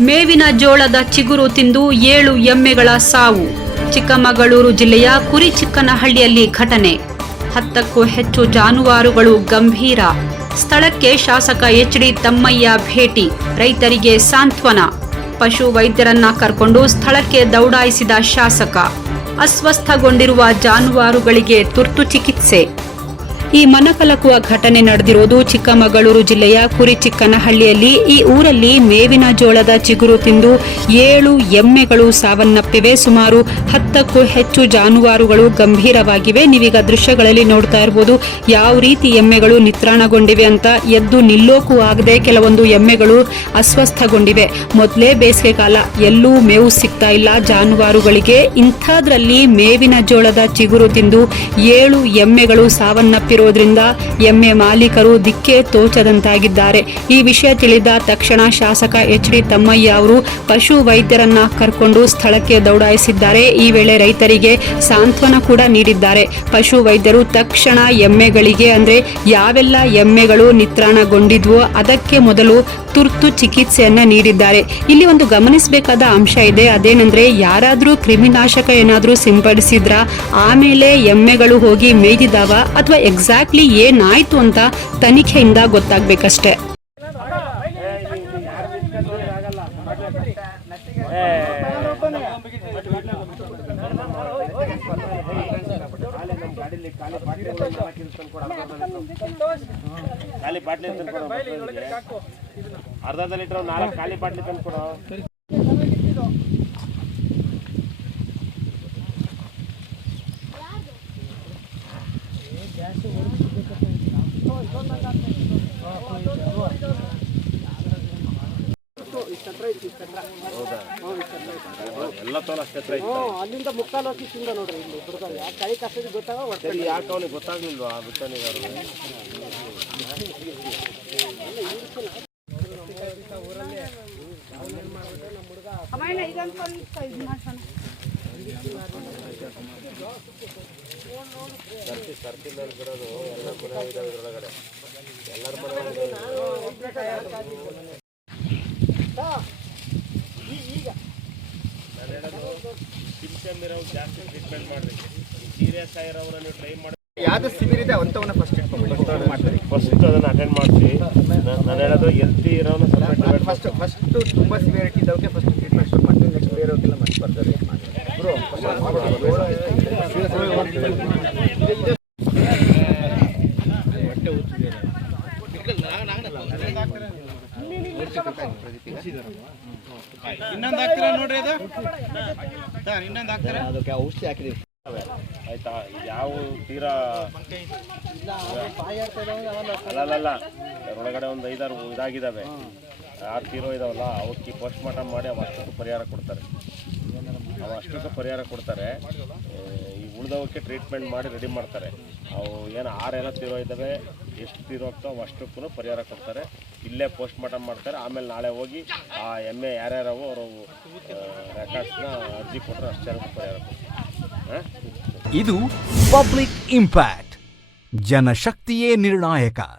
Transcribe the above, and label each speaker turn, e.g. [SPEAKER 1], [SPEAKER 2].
[SPEAKER 1] ಮೇವಿನ ಜೋಳದ ಚಿಗುರು ತಿಂದು ಏಳು ಎಮ್ಮೆಗಳ ಸಾವು. ಚಿಕ್ಕಮಗಳೂರು ಜಿಲ್ಲೆಯ ಕುರಿಚಿಕ್ಕನಹಳ್ಳಿಯಲ್ಲಿ ಘಟನೆ. ಹತ್ತಕ್ಕೂ ಹೆಚ್ಚು ಜಾನುವಾರುಗಳು ಗಂಭೀರ. ಸ್ಥಳಕ್ಕೆ ಶಾಸಕ ಎಚ್ ಡಿ ತಮ್ಮಯ್ಯ ಭೇಟಿ, ರೈತರಿಗೆ ಸಾಂತ್ವನ. ಪಶು ವೈದ್ಯರನ್ನ ಕರ್ಕೊಂಡು ಸ್ಥಳಕ್ಕೆ ದೌಡಾಯಿಸಿದ ಶಾಸಕ. ಅಸ್ವಸ್ಥಗೊಂಡಿರುವ ಜಾನುವಾರುಗಳಿಗೆ ತುರ್ತು ಚಿಕಿತ್ಸೆ. ಈ ಮನಕಲಕುವ ಘಟನೆ ನಡೆದಿರುವುದು ಚಿಕ್ಕಮಗಳೂರು ಜಿಲ್ಲೆಯ ಕುರಿಚಿಕ್ಕನಹಳ್ಳಿಯಲ್ಲಿ. ಈ ಊರಲ್ಲಿ ಮೇವಿನ ಜೋಳದ ಚಿಗುರು ತಿಂದು ಏಳು ಎಮ್ಮೆಗಳು ಸಾವನ್ನಪ್ಪಿವೆ. ಸುಮಾರು ಹತ್ತಕ್ಕೂ ಹೆಚ್ಚು ಜಾನುವಾರುಗಳು ಗಂಭೀರವಾಗಿವೆ. ನೀವೀಗ ದೃಶ್ಯಗಳಲ್ಲಿ ನೋಡ್ತಾ ಇರಬಹುದು ಯಾವ ರೀತಿ ಎಮ್ಮೆಗಳು ನಿತ್ರಾಣಗೊಂಡಿವೆ ಅಂತ ಎದ್ದು ನಿಲ್ಲೋಕು ಆಗದೆ ಕೆಲವೊಂದು ಎಮ್ಮೆಗಳು ಅಸ್ವಸ್ಥಗೊಂಡಿವೆ. ಮೊದಲೇ ಬೇಸಿಗೆ ಕಾಲ ಎಲ್ಲೂ ಮೇವು ಸಿಗ್ತಾ ಇಲ್ಲ. ಜಾನುವಾರುಗಳಿಗೆ ಇಂಥದ್ರಲ್ಲಿ ಮೇವಿನ ಜೋಳದ ಚಿಗುರು ತಿಂದು ಏಳು ಎಮ್ಮೆಗಳು ಸಾವನ್ನಪ್ಪಿರೋದ್ರಿಂದ ಎಮ್ಮೆ ಮಾಲೀಕರು ದಿಕ್ಕೆ ತೋಚದಂತಾಗಿದ್ದಾರೆ. ಈ ವಿಷಯ ತಿಳಿದ ತಕ್ಷಣ ಶಾಸಕ ಎಚ್ ಡಿ ತಮ್ಮಯ್ಯ ಅವರು ಪಶು ವೈದ್ಯರನ್ನ ಕರ್ಕೊಂಡು ಸ್ಥಳಕ್ಕೆ ದೌಡಾಯಿಸಿದ್ದಾರೆ. ಈ ವೇಳೆ ರೈತರಿಗೆ ಸಾಂತ್ವನ ಕೂಡ ನೀಡಿದ್ದಾರೆ. ಪಶು ವೈದ್ಯರು ತಕ್ಷಣ ಎಮ್ಮೆಗಳಿಗೆ ಅಂದ್ರೆ ಯಾವೆಲ್ಲ ಎಮ್ಮೆಗಳು ನಿತ್ರಾಣಗೊಂಡಿದ್ವೋ ಅದಕ್ಕೆ ಮೊದಲು ತುರ್ತು ಚಿಕಿತ್ಸೆಯನ್ನ ನೀಡಿದ್ದಾರೆ. ಇಲ್ಲಿ ಒಂದು ಗಮನಿಸಬೇಕಾದ ಅಂಶ ಇದೆ. ಅದೇನೆಂದ್ರೆ ಯಾರಾದರೂ ಕ್ರಿಮಿನಾಶಕ ಏನಾದರೂ ಸಿಂಪಡಿಸಿದ್ರ, ಆಮೇಲೆ ಎಮ್ಮೆಗಳು ಹೋಗಿ ಮೇಯ್ದಿದಾವ, ಅಥವಾ ಎಕ್ಸಾಕ್ಟ್ಲಿ ಏನಾಯ್ತು ಅಂತ ತನಿಖೆಯಿಂದ ಗೊತ್ತಾಗ್ಬೇಕಷ್ಟೆ.
[SPEAKER 2] ಖಾಲಿ ಬಾಟ್ಲಿ ತಂದ್ಕೊಡು ಅರ್ಧ ಅರ್ಧ ಲೀಟರ್ ನಾಲ್ಕು ಖಾಲಿ ಬಾಟ್ಲಿ ತಂದ್ಕೊಡು ಎಲ್ಲ ತೋಲ ಇತ್ತು.
[SPEAKER 3] ಅಲ್ಲಿಂದ ಮುಕ್ಕಾಲು ವರ್ಷ ತಿಂದ ನೋಡ್ರಿ ಇಲ್ಲಿ ದುರ್ಗಲ್ಲಿ ಕಳಿ ಕೈ ಗೊತ್ತಾಗೋ
[SPEAKER 2] ಗೊತ್ತಾಗ ಯಾಕೆ ಅವನಿಗೆ ಗೊತ್ತಾಗ್ಲಿಲ್ವಾ ಆ
[SPEAKER 4] ಯಾವ್ದು ಸಿವಿರ್ ಇದೆ ಅಂತವನ್ನ ಫಸ್ಟ್ ಇಟ್ಕೊಂಡು ಮಾಡ್ತಾರೆ
[SPEAKER 2] ಫಸ್ಟ್ ಅದನ್ನ ಅಟೆಂಡ್ ಮಾಡ್ತೀವಿ ನಾನು ಹೇಳೋದು ಎಲ್ತಿ ಇರೋನ
[SPEAKER 4] ಫಸ್ಟ್ ಫಸ್ಟ್ ತುಂಬಾ ಸಿವಿಯರಿಟಿ ಇದ್ದವಕ್ಕೆ ಫಸ್ಟ್ ಟ್ರೀಟ್ಮೆಂಟ್ ಶುರು ಮಾಡ್ತೀವಿ ನೆಕ್ಸ್ಟ್ ಬೇರೆಯವ್ರಿಗೆಲ್ಲ ಮಾಡಿ ಬರ್ತಾರೆ ಬ್ರೋ ಅದಕ್ಕೆ ಔಷಧಿ ಹಾಕಿದೀವಿ
[SPEAKER 2] ಆಯ್ತಾ ಯಾವ ತೀರಾ ಅಲ್ಲಲ್ಲ ಒಳಗಡೆ ಒಂದು ಐದಾರು ಇದಾಗಿದ್ದಾವೆ ಆರು ತೀರೋ ಇದಾವಲ್ಲ ಅವಕ್ಕೆ ಪೋಸ್ಟ್ ಮಾರ್ಟಮ್ ಮಾಡಿ ಅವು ಅಷ್ಟಕ್ಕೂ ಪರಿಹಾರ ಕೊಡ್ತಾರೆ. ಅವು ಅಷ್ಟಕ್ಕೂ ಪರಿಹಾರ ಕೊಡ್ತಾರೆ. ಈ ಉಳಿದವಕ್ಕೆ ಟ್ರೀಟ್ಮೆಂಟ್ ಮಾಡಿ ರೆಡಿ ಮಾಡ್ತಾರೆ. ಅವು ಏನು ಆರೆಲ್ಲ ತೀರೋ ಇದ್ದಾವೆ ಎಷ್ಟು ತೀರೋ ಆಗ್ತಾವೆ ಅಷ್ಟಕ್ಕೂ ಪರಿಹಾರ ಕೊಡ್ತಾರೆ. ಇಲ್ಲೇ ಪೋಸ್ಟ್ ಮಾರ್ಟಮ್ ಮಾಡ್ತಾರೆ. ಆಮೇಲೆ ನಾಳೆ ಹೋಗಿ ಆ ಎಮ್ಮೆ ಯಾರ್ಯಾರವೋ ಅವರು ರೆಕಾರ್ಡ್ಸ್ನ ಅರ್ಜಿ ಕೊಟ್ಟರೆ ಅಷ್ಟು ಜನಕ್ಕೆ ಪರಿಹಾರ
[SPEAKER 5] ಇದು ಪಬ್ಲಿಕ್ ಇಂಪ್ಯಾಕ್ಟ್ ಜನಶಕ್ತಿಯೇ ನಿರ್ಣಾಯಕ.